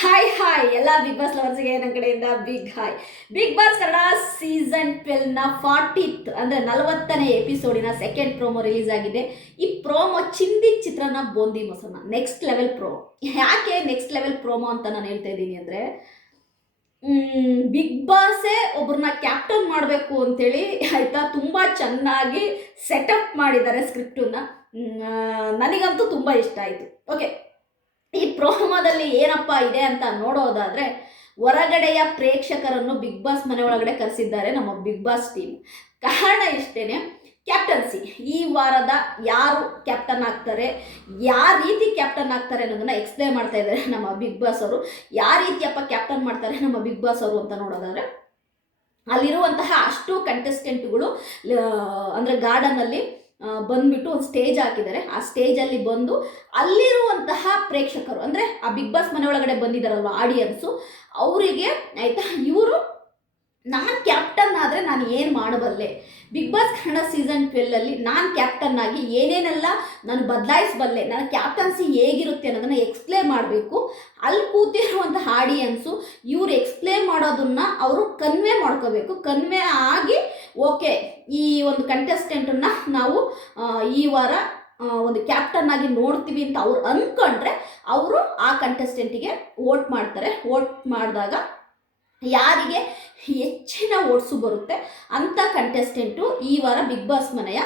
Hi hi ಎಲ್ಲ Bigg Boss ಲವರ್ಸ್ಗೆ ನನ್ನ ಕಡೆಯಿಂದ Bigg hi Bigg Boss Kannada season ಟ್ವೆಲ್ನ fortieth ಅಂದರೆ ನಲವತ್ತನೇ ಎಪಿಸೋಡಿನ ಸೆಕೆಂಡ್ ಪ್ರೋಮೋ ರಿಲೀಸ್ ಆಗಿದೆ. ಈ ಪ್ರೋಮೋ ಚಿಂದಿ ಚಿತ್ರನ ಬೋಂದಿ ಮೊಸರನ್ನ ನೆಕ್ಸ್ಟ್ ಲೆವೆಲ್ ಪ್ರೋ ಯಾಕೆ ನೆಕ್ಸ್ಟ್ ಲೆವೆಲ್ ಪ್ರೋಮೋ ಅಂತ ನಾನು ಹೇಳ್ತಾ ಇದ್ದೀನಿ ಅಂದರೆ ಬಿಗ್ ಬಾಸೇ ಒಬ್ಬರನ್ನ ಕ್ಯಾಪ್ಟನ್ ಮಾಡಬೇಕು ಅಂತೇಳಿ ಆಯಿತಾ ತುಂಬ ಚೆನ್ನಾಗಿ ಸೆಟಪ್ ಮಾಡಿದ್ದಾರೆ ಸ್ಕ್ರಿಪ್ಟನ್ನು ನನಗಂತೂ ತುಂಬ ಇಷ್ಟ ಆಯಿತು. ಓಕೆ ಈ ಪ್ರೋಮೋದಲ್ಲಿ ಏನಪ್ಪ ಇದೆ ಅಂತ ನೋಡೋದಾದ್ರೆ ಹೊರಗಡೆಯ ಪ್ರೇಕ್ಷಕರನ್ನು ಬಿಗ್ ಬಾಸ್ ಮನೆ ಒಳಗಡೆ ಕರೆಸಿದ್ದಾರೆ ನಮ್ಮ ಬಿಗ್ ಬಾಸ್ ಟೀಮ್ ಕಾರಣ ಇಷ್ಟೇನೆ ಕ್ಯಾಪ್ಟನ್ಸಿ ಈ ವಾರದ ಯಾರು ಕ್ಯಾಪ್ಟನ್ ಆಗ್ತಾರೆ ಯಾವ ರೀತಿ ಕ್ಯಾಪ್ಟನ್ ಆಗ್ತಾರೆ ಅನ್ನೋದನ್ನ ಎಕ್ಸ್ಪ್ಲೇನ್ ಮಾಡ್ತಾ ಇದ್ದಾರೆ ನಮ್ಮ ಬಿಗ್ ಬಾಸ್ ಅವರು. ಯಾವ ರೀತಿಯಪ್ಪ ಕ್ಯಾಪ್ಟನ್ ಮಾಡ್ತಾರೆ ನಮ್ಮ ಬಿಗ್ ಬಾಸ್ ಅವರು ಅಂತ ನೋಡೋದಾದ್ರೆ, ಅಲ್ಲಿರುವಂತಹ ಅಷ್ಟು ಕಂಟೆಸ್ಟೆಂಟ್ಗಳು ಅಂದರೆ ಗಾರ್ಡನಲ್ಲಿ ಬಂದ್ಬಿಟ್ಟು ಒಂದು ಸ್ಟೇಜ್ ಹಾಕಿದ್ದಾರೆ. ಆ ಸ್ಟೇಜಲ್ಲಿ ಬಂದು ಅಲ್ಲಿರುವಂತಹ ಪ್ರೇಕ್ಷಕರು, ಅಂದರೆ ಆ ಬಿಗ್ ಬಾಸ್ ಮನೆ ಒಳಗಡೆ ಬಂದಿದ್ದಾರಲ್ವ ಆಡಿಯನ್ಸು ಅವರಿಗೆ, ಆಯಿತಾ, ಇವರು ನಾನು ಆದರೆ ನಾನು ಏನು ಮಾಡಬಲ್ಲೆ? ಬಿಗ್ ಬಾಸ್ ಕನ್ನಡ ಸೀಸನ್ ಟ್ವೆಲ್ಲಲ್ಲಿ ನಾನು ಕ್ಯಾಪ್ಟನ್ ಆಗಿ ಏನೇನೆಲ್ಲ ನಾನು ಬದಲಾಯಿಸಬಲ್ಲೆ? ನನ್ನ ಕ್ಯಾಪ್ಟನ್ಸಿ ಹೇಗಿರುತ್ತೆ ಅನ್ನೋದನ್ನು ಎಕ್ಸ್ಪ್ಲೇನ್ ಮಾಡಬೇಕು. ಅಲ್ಲಿ ಕೂತಿರುವಂಥ ಆಡಿಯನ್ಸು ಇವ್ರು ಎಕ್ಸ್ಪ್ಲೇನ್ ಮಾಡೋದನ್ನು ಅವರು ಕನ್ವೆ ಮಾಡ್ಕೋಬೇಕು. ಕನ್ವೆ ಆಗಿ ಓಕೆ ಈ ಒಂದು ಕಂಟೆಸ್ಟೆಂಟನ್ನು ನಾವು ಈ ವಾರ ಒಂದು ಕ್ಯಾಪ್ಟನ್ ಆಗಿ ನೋಡ್ತೀವಿ ಅಂತ ಅವ್ರು ಅಂದ್ಕೊಂಡ್ರೆ ಅವರು ಆ ಕಂಟೆಸ್ಟೆಂಟಿಗೆ ವೋಟ್ ಮಾಡ್ತಾರೆ. ವೋಟ್ ಮಾಡಿದಾಗ ಯಾರಿಗೆ ಹೆಚ್ಚಿನ ಓಟ್ಸು ಬರುತ್ತೆ. ಅಂಥ ಕಂಟೆಸ್ಟೆಂಟು ಈ ವಾರ ಬಿಗ್ ಬಾಸ್ ಮನೆಯ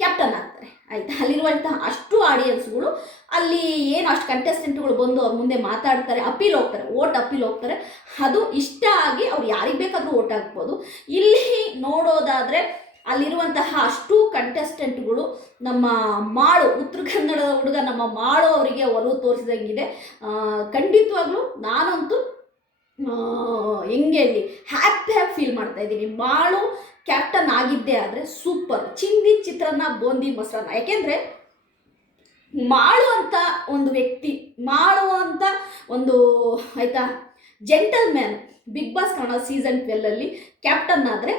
ಕ್ಯಾಪ್ಟನ್ ಆಗ್ತಾರೆ. ಆಯಿತಾ? ಅಲ್ಲಿರುವಂತಹ ಅಷ್ಟು ಆಡಿಯನ್ಸ್ಗಳು ಅಲ್ಲಿ ಏನು ಅಷ್ಟು ಕಂಟೆಸ್ಟೆಂಟ್ಗಳು ಬಂದು ಅವ್ರ ಮುಂದೆ ಮಾತಾಡ್ತಾರೆ ಅಪೀಲ್ ಹೋಗ್ತಾರೆ, ಓಟ್ ಅಪೀಲ್ ಹೋಗ್ತಾರೆ. ಅದು ಇಷ್ಟ ಆಗಿ ಅವ್ರು ಯಾರಿಗೆ ಬೇಕಾದರೂ ಓಟ್ ಹಾಕ್ಬೋದು. ಇಲ್ಲಿ ನೋಡೋದಾದರೆ ಅಲ್ಲಿರುವಂತಹ ಅಷ್ಟು ಕಂಟೆಸ್ಟೆಂಟ್ಗಳು ನಮ್ಮ ಮಾಳು, ಉತ್ತರ ಕನ್ನಡದ ಹುಡುಗ ನಮ್ಮ ಮಾಳು ಅವರಿಗೆ ಒಲವು ತೋರಿಸಿದಂಗಿದೆ. ಖಂಡಿತವಾಗ್ಲೂ ನಾನಂತೂ ಹೆಂಗೆ ಅಲ್ಲಿ? ಹ್ಯಾಪಿಯಾಗಿ ಫೀಲ್ ಮಾಡ್ತಾ ಇದ್ದೀನಿ. ಮಾಳು ಕ್ಯಾಪ್ಟನ್ ಆಗಿದ್ದೆ ಆದರೆ ಸೂಪರ್ ಚಿಂದಿ ಚಿತ್ರಾನ್ನ ಬೋಂದಿ ಮೊಸರನ್ನ. ಯಾಕೆಂದರೆ ಅಂತ ಒಂದು ವ್ಯಕ್ತಿ, ಮಾಳು ಅಂತ ಒಂದು, ಆಯಿತಾ gentleman Bigg Boss Kannada season ಟ್ವೆಲ್ಲಲ್ಲಿ captain ಆದರೆ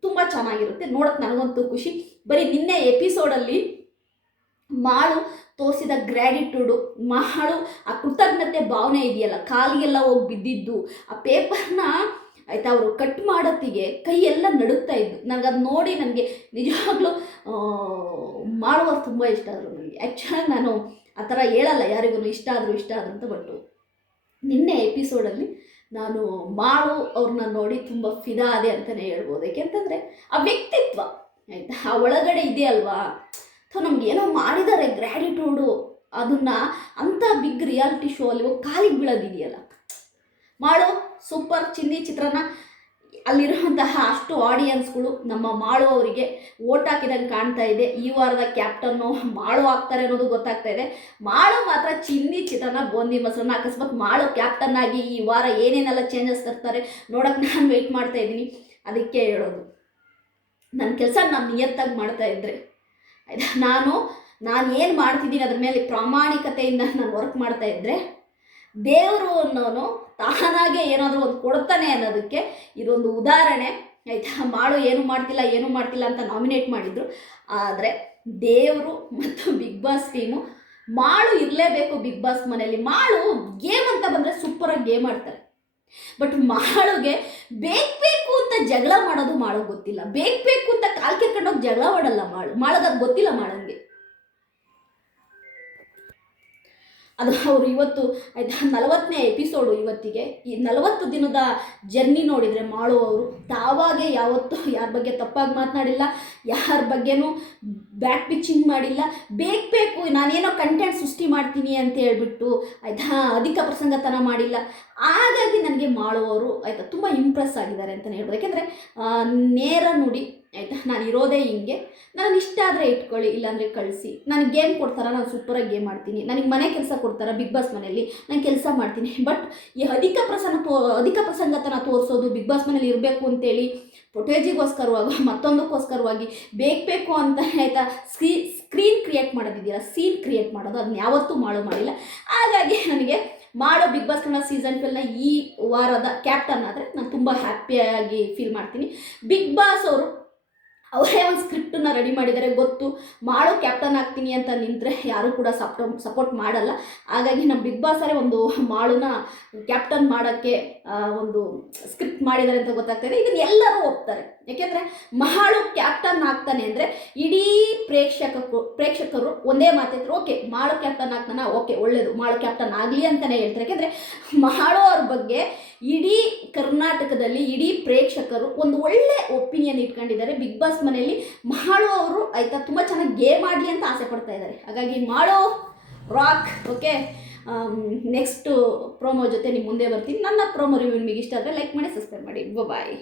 ತುಂಬ ಚೆನ್ನಾಗಿರುತ್ತೆ. ನೋಡೋಕೆ ನನಗಂತೂ ಖುಷಿ. ಬರೀ ನಿನ್ನೆ ಎಪಿಸೋಡಲ್ಲಿ ಮಾಳು ತೋರಿಸಿದ ಗ್ರ್ಯಾಟಿಟ್ಯೂಡು ಮಾಳು ಆ ಕೃತಜ್ಞತೆ ಭಾವನೆ ಇದೆಯಲ್ಲ, ಕಾಲಿಗೆಲ್ಲ ಹೋಗಿ ಬಿದ್ದಿದ್ದು, ಆ ಪೇಪರ್ನ ಆಯ್ತಾ ಅವರು ಕಟ್ ಮಾಡೋತ್ತಿಗೆ ಕೈಯೆಲ್ಲ ನಡುಗ್ತಾ ಇದ್ದು. ನನಗೆ ಅದು ನೋಡಿ ನನಗೆ ನಿಜವಾಗ್ಲೂ ಮಾಡುವಾಗ ತುಂಬ ಇಷ್ಟ ಆದರು ನನಗೆ ಆ್ಯಕ್ಚುಲಾಗಿ ನಾನು ಆ ಥರ ಹೇಳಲ್ಲ ಯಾರಿಗೂ ಇಷ್ಟ ಆದರೂ ಇಷ್ಟ ಆದ್ರು ಅಂತ ಬಟ್ಟು ನಿನ್ನೆ ಎಪಿಸೋಡಲ್ಲಿ ನಾನು ಮಾಡು ಅವ್ರನ್ನ ನೋಡಿ ತುಂಬ ಫಿದಾ ಆದೆ ಅಂತಲೇ ಹೇಳ್ಬೋದು. ಯಾಕೆಂತಂದರೆ ಆ ವ್ಯಕ್ತಿತ್ವ, ಆಯಿತಾ? ಆ ಒಳಗಡೆ ಇದೆ ಅಲ್ವಾ? ಸೊ ನಮ್ಗೆ ಏನೋ ಮಾಡಿದ್ದಾರೆ ಗ್ರ್ಯಾಟಿಟ್ಯೂಡು ಅದನ್ನು ಅಂಥ ಬಿಗ್ ರಿಯಾಲಿಟಿ ಶೋ ಅಲ್ಲಿ ಹೋಗಿ ಕಾಲಿಗೆ ಬೀಳೋದಿದೆಯಲ್ಲ. ಮಾಡು ಸೂಪರ್ ಚಿನ್ನಿ ಚಿತ್ರನ ಅಲ್ಲಿರುವಂತಹ ಅಷ್ಟು ಆಡಿಯನ್ಸ್ಗಳು ನಮ್ಮ ಮಾಳು ಅವರಿಗೆ ಓಟ್ ಹಾಕಿದಂಗೆ ಕಾಣ್ತಾ ಇದೆ. ಈ ವಾರದ ಕ್ಯಾಪ್ಟನ್ನು ಮಾಳು ಆಗ್ತಾರೆ ಅನ್ನೋದು ಗೊತ್ತಾಗ್ತಾ ಇದೆ. ಮಾಳು ಮಾತ್ರ ಚಿನ್ನಿ ಚಿತ್ರನ ಬೋಂದಿ ಮೊಸರನ್ನ ಅಕಸ್ಮಾತ್ ಮಾಳು ಕ್ಯಾಪ್ಟನ್ ಆಗಿ ಈ ವಾರ ಏನೇನೆಲ್ಲ ಚೇಂಜಸ್ ತರ್ತಾರೆ ನೋಡೋಕೆ ನಾನು ವೆಯ್ಟ್ ಮಾಡ್ತಾ ಇದ್ದೀನಿ. ಅದಕ್ಕೆ ಹೇಳೋದು. ನನ್ನ ಕೆಲಸ ನಾನು ನಿಯತ್ತಾಗಿ ಮಾಡ್ತಾ ಇದ್ದರೆ ಆಯ್ತಾ ನಾನು ನಾನು ಏನು ಮಾಡ್ತಿದ್ದೀನಿ ಅದ್ರ ಮೇಲೆ ಪ್ರಾಮಾಣಿಕತೆಯಿಂದ ನಾನು ವರ್ಕ್ ಮಾಡ್ತಾ ಇದ್ದರೆ ದೇವರು ಅನ್ನೋನು ತಾನಾಗೆ ಏನಾದರೂ ಒಂದು ಕೊಡ್ತಾನೆ ಅನ್ನೋದಕ್ಕೆ ಇದೊಂದು ಉದಾಹರಣೆ. ಆಯಿತಾ? ಮಾಡು, ಏನು ಮಾಡ್ತಿಲ್ಲ ಏನು ಮಾಡ್ತಿಲ್ಲ ಅಂತ ನಾಮಿನೇಟ್ ಮಾಡಿದ್ರು. ಆದರೆ ದೇವರು ಮತ್ತು ಬಿಗ್ ಬಾಸ್ ಟೀಮು ಮಾಡು ಇರಲೇಬೇಕು ಬಿಗ್ ಬಾಸ್ ಮನೆಯಲ್ಲಿ. ಮಾಡು, ಗೇಮ್ ಅಂತ ಬಂದರೆ ಸೂಪರಾಗಿ ಗೇಮ್ ಆಡ್ತಾರೆ. ಬಟ್ ಮಾಳುಗೆ ಬೇಕು ಬೇಕು ಅಂತ ಜಗಳ ಮಾಡೋದು ಮಾಡೋದು ಗೊತ್ತಿಲ್ಲ. ಬೇಕು ಬೇಕು ಅಂತ ಕಾಲ್ ಕೆರ್ಕೊಂಡೋಗಿ ಜಗಳ ಮಾಡಲ್ಲ ಮಾಳು. ಮಾಡೋದಾಗ ಗೊತ್ತಿಲ್ಲ ಮಾಡಂಗೆ ಅದು ಅವರು ಇವತ್ತು ಆಯ್ತಾ, ನಲವತ್ತನೇ ಎಪಿಸೋಡು ಇವತ್ತಿಗೆ. ಈ ನಲವತ್ತು ದಿನದ ಜರ್ನಿ ನೋಡಿದರೆ ಮಾಡುವವರು ತಾವಾಗೆ ಯಾವತ್ತೂ ಯಾರ ಬಗ್ಗೆ ತಪ್ಪಾಗಿ ಮಾತನಾಡಿಲ್ಲ, ಯಾರ ಬಗ್ಗೆನೂ ಬ್ಯಾಕ್ ಪಿಚ್ಚಿಂಗ್ ಮಾಡಿಲ್ಲ. ಬೇಕು ಬೇಕು, ನಾನೇನೋ ಕಂಟೆಂಟ್ ಸೃಷ್ಟಿ ಮಾಡ್ತೀನಿ ಅಂತ ಹೇಳ್ಬಿಟ್ಟು ಆಯಿತಾ, ಅಧಿಕ ಪ್ರಸಂಗತನ ಮಾಡಿಲ್ಲ. ಹಾಗಾಗಿ ನನಗೆ ಮಾಡುವವರು ಆಯಿತಾ ತುಂಬ ಇಂಪ್ರೆಸ್ ಆಗಿದ್ದಾರೆ ಅಂತಲೇ ಹೇಳ್ಬೋದು. ಯಾಕೆಂದರೆ ನೇರ ನುಡಿ ಆಯಿತಾ? ನಾನು ಇರೋದೇ ಹಿಂಗೆ. ನನಗೆ ಇಷ್ಟ ಆದರೆ ಇಟ್ಕೊಳ್ಳಿ, ಇಲ್ಲಾಂದರೆ ಕಳಿಸಿ. ನನಗೆ ಗೇಮ್ ಕೊಡ್ತಾರ, ನಾನು ಸೂಪರಾಗಿ ಗೇಮ್ ಮಾಡ್ತೀನಿ ನನಗೆ ಮನೆ ಕೆಲಸ ಕೊಡ್ತಾರ ಬಿಗ್ ಬಾಸ್ ಮನೆಯಲ್ಲಿ. ನಾನು ಕೆಲಸ ಮಾಡ್ತೀನಿ. ಬಟ್ ಈ ಅಧಿಕ ಪ್ರಸಂಗ ತೋ, ಅಧಿಕ ಪ್ರಸಂಗತನ ತೋರಿಸೋದು ಬಿಗ್ ಬಾಸ್ ಮನೇಲಿ ಇರಬೇಕು ಅಂತೇಳಿ ಫುಟೇಜಿಗೋಸ್ಕರವಾಗಿ ಮತ್ತೊಂದಕ್ಕೋಸ್ಕರವಾಗಿ ಬೇಕು ಬೇಕು ಅಂತ ಆಯಿತಾ? ಸ್ಕ್ರೀ ಸ್ಕ್ರೀನ್ ಕ್ರಿಯೇಟ್ ಮಾಡೋದಿದೆಯಲ್ಲ ಸೀನ್ ಕ್ರಿಯೇಟ್ ಮಾಡೋದು. ಅದನ್ನ ಯಾವತ್ತೂ ಮಾಡೋ ಮಾಡಿಲ್ಲ. ಹಾಗಾಗಿ ನನಗೆ ಮಾಡೋ ಬಿಗ್ ಬಾಸ್ ಕನ್ನಡ ಸೀಸನ್ ಟ್ವೆಲ್ನ ಈ ವಾರದ ಕ್ಯಾಪ್ಟನ್ ಆದರೆ ನಾನು ತುಂಬ ಹ್ಯಾಪಿಯಾಗಿ ಫೀಲ್ ಮಾಡ್ತೀನಿ. ಬಿಗ್ ಬಾಸ್ ಅವರು ಅವರೇ ಒಂದು ಸ್ಕ್ರಿಪ್ಟನ್ನ ರೆಡಿ ಮಾಡಿದ್ದಾರೆ ಗೊತ್ತು. ಮಾಡೋ ಕ್ಯಾಪ್ಟನ್ ಆಗ್ತೀನಿ ಅಂತ ನಿಂತರೆ ಯಾರೂ ಕೂಡ ಸಪೋ ಸಪೋರ್ಟ್ ಮಾಡಲ್ಲ. ಹಾಗಾಗಿ ನಮ್ಮ ಬಿಗ್ ಬಾಸರೇ ಒಂದು ಮಾಳುನ ಕ್ಯಾಪ್ಟನ್ ಮಾಡೋಕ್ಕೆ ಒಂದು ಸ್ಕ್ರಿಪ್ಟ್ ಮಾಡಿದ್ದಾರೆ ಅಂತ ಗೊತ್ತಾಗ್ತದೆ ಇದನ್ನ ಎಲ್ಲರೂ ಒಪ್ತಾರೆ. ಯಾಕೆಂದರೆ ಮಹಾಳು ಕ್ಯಾಪ್ಟನ್ ಆಗ್ತಾನೆ ಅಂದರೆ ಇಡೀ ಪ್ರೇಕ್ಷಕ, ಪ್ರೇಕ್ಷಕರು ಒಂದೇ ಮಾತಿದ್ರು, ಓಕೆ, ಮಾಳು ಕ್ಯಾಪ್ಟನ್ ಆಗ್ತಾನೆ? ಓಕೆ, ಒಳ್ಳೇದು. ಮಾಳು ಕ್ಯಾಪ್ಟನ್ ಆಗಲಿ ಅಂತಲೇ ಹೇಳ್ತಾರೆ. ಯಾಕೆಂದರೆ ಮಹಾಳು ಅವ್ರ ಬಗ್ಗೆ ಇಡೀ ಕರ್ನಾಟಕದಲ್ಲಿ ಇಡೀ ಪ್ರೇಕ್ಷಕರು ಒಂದು ಒಳ್ಳೆ ಒಪಿನಿಯನ್ ಇಟ್ಕೊಂಡಿದ್ದಾರೆ. ಬಿಗ್ ಬಾಸ್ ಮನೆಯಲ್ಲಿ ಮಾಡೋ ಅವರು ಆಯಿತಾ ತುಂಬ ಚೆನ್ನಾಗಿ ಗೇಮ್ ಆಡಲಿ ಅಂತ ಆಸೆ ಪಡ್ತಾ ಇದ್ದಾರೆ. ಹಾಗಾಗಿ ಮಾಳೋ ರಾಕ್ ಓಕೆ ನೆಕ್ಸ್ಟ್ ಪ್ರೋಮೋ ಜೊತೆ ನಿಮ್ಮ ಮುಂದೆ ಬರ್ತೀನಿ. ನನ್ನ ಪ್ರೋಮೋ ರಿವ್ಯೂ ನಿಮಗೆ ಇಷ್ಟ ಆದರೆ ಲೈಕ್ ಮಾಡಿ ಸಬ್ಸ್ಕ್ರೈಬ್ ಮಾಡಿ. ಬಾಯ್